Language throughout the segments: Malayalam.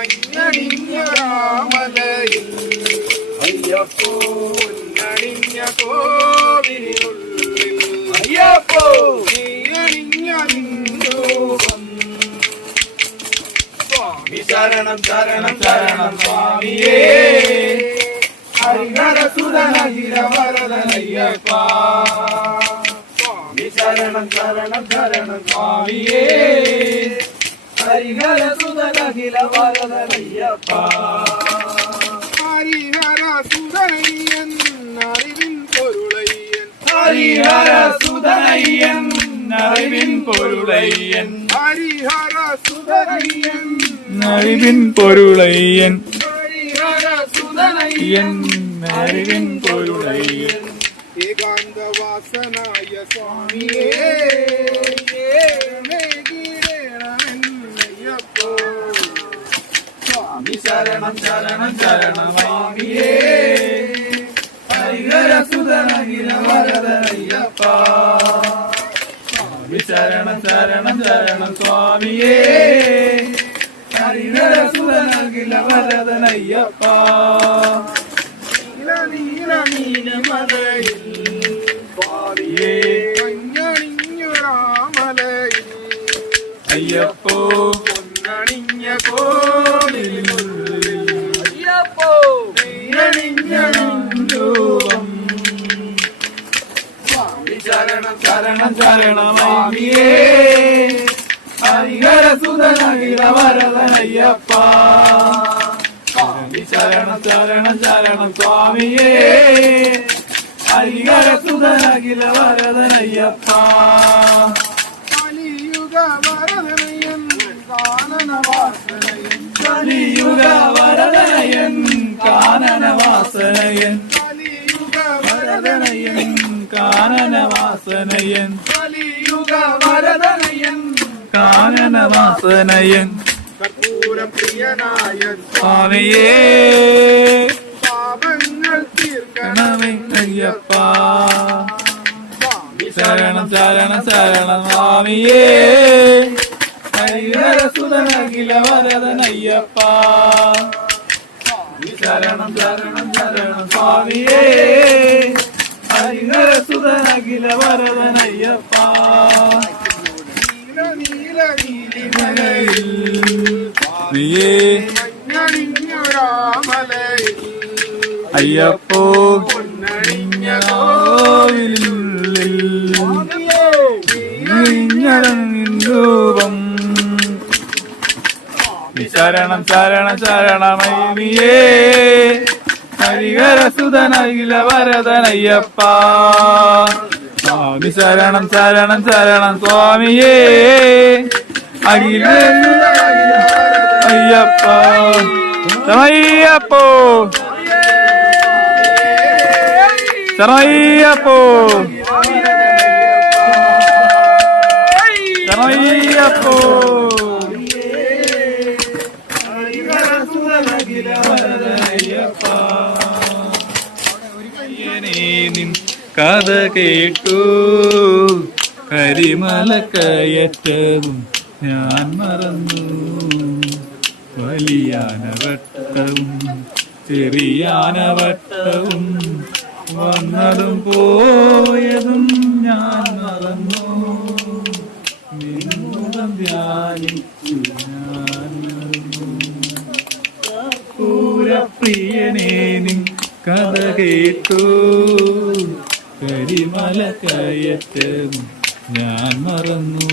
മഞ്ഞണിഞ്ഞ രാമലയിൽ അയ്യപ്പോ പൊന്നണിഞ്ഞ കോവിലുള്ളിൽ അയ്യപ്പോ നീയണിഞ്ഞ നിന്നൂപം സ്വാമി ശരണം ശരണം ശരണം സ്വാമിയേ ഹരിഹര സുതനഹിര വരദനയ്യപ്പ സ്വാമി ശരണം ശരണം ശരണം സ്വാമിയേ ஹரிஹர சுதனகில வரதனையப்பா ஹரிஹர சுதனையன் அறிவின் பொருளையன். ஹரிஹர சுதனையன் அறிவின் பொருளையன். ஹரிஹர சுதனையன் அறிவின் பொருளையன். ஹரிஹர சுதனையன் அறிவின் பொருளையன். ஏகாந்த வாசனாய சுவாமியே. സ്വാമി ശരണം ശരണം ശരണം സ്വാമിയേ. ഹരിഹര സുതനഹിര വരദയ്യപ്പ സ്വാമി ശരണം ശരണം ശരണം സ്വാമിയേ ഹരിഹര സുതനഹില വരദനയ്യപ്പ നീല നീല നീലമലയിൽ സ്വാമിയേ അയ്യപ്പോ. പൊന്നണിഞ്ഞ കോവിലുള്ളിൽ ശരണം ശരണം ശരണം സ്വാമിയേ ഹരിഹര സുതനഹില വരദനയ്യപ്പ സ്വാമി ശരണം ശരണം ശരണം സ്വാമിയേ ഹരിഹര വരദനയൻ കാനനവാസനയൻ കലിയുഗ കാനനവാസനയൻ. കലിയുഗ വരദനയൻ. കാനനവാസനയൻ. കർപ്പൂര പ്രിയനായ സ്വാമിയേ. പാപങ്ങൾ തീർക്കണം കണമേ അയ്യപ്പ സ്വാമി ശരണം ശരണം ശരണം സ്വാമിയേ. ഹരിഹരസുതനഖില വരദനയ്യപ്പ. ശരണം ശരണം ശരണം സ്വാമിയേ. വരദനയ്യപ്പ നീയേ. അയ്യപ്പോ. രൂപം. ശരണം ശരണം ശരണമയ്യേ ഹരിഹര സുതനകില വരദനയ്യപ്പ സ്വാമി ശരണം ശരണം ശരണം സ്വാമിയേ. അഖില അയ്യപ്പ. ശരണയ്യപ്പോ. ശരണയ്യപ്പോ. ശരണയ്യപ്പോ. നിൻ കഥ കേട്ടു. കരിമല കയറ്റവും ഞാൻ മറന്നു. വലിയാനവട്ടവും ചെറിയാനവട്ടവും വന്നതും പോയതും ഞാൻ മറന്നു. നിന്നുടം ധ്യാനിച്ചു ഞാൻ മറന്നു. പൂരപ്രിയനേ നിൻ കഥ കേട്ടു. കരിമല കയറ്റം ഞാൻ മറന്നു.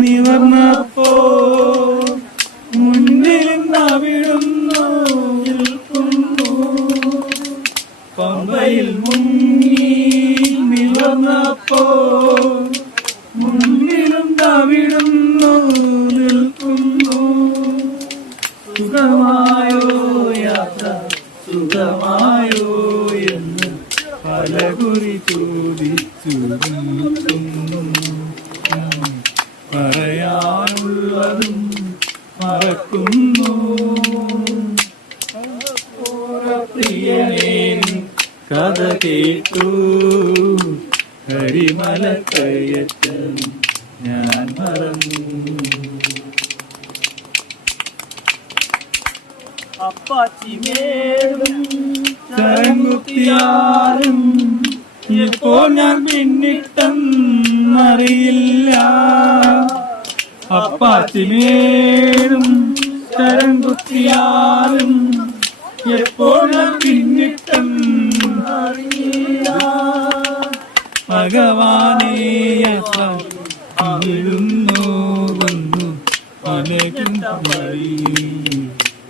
നിവർന്നപ്പോ മുന്നിൽ നവിടുന്നു നിൽക്കുന്നു. പമ്പയിൽ മുങ്ങി നിവർന്നപ്പോ സുഖമായോ യാത്ര സുഖമായോ എന്ന് പലകുറി ചോദിച്ചു. പറയാനുള്ളതും മറക്കുന്നു. പ്രിയനേ കഥ കേട്ടു. കരിമല കയറ്റം ഞാൻ മറന്നു. അപ്പാച്ചിമേടും കരങ്കുത്തിയാലും ഇപ്പോൾ ഞാൻ പിന്നിട്ടെന്നറിയില്ല. തരം കുത്തിയാലും എപ്പോൾ ഞാൻ പിന്നിട്ടെന്നറിയില്ല. ഭഗവാനേയുന്നു വന്നു. അനേകം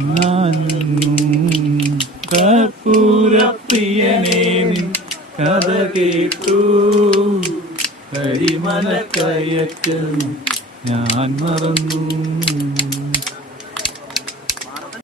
ഞാൻ നിന്നു കർപ്പൂരപ്രിയനേ കഥ കേട്ടു. കരിമല കയറ്റം ഞാൻ മറന്നു.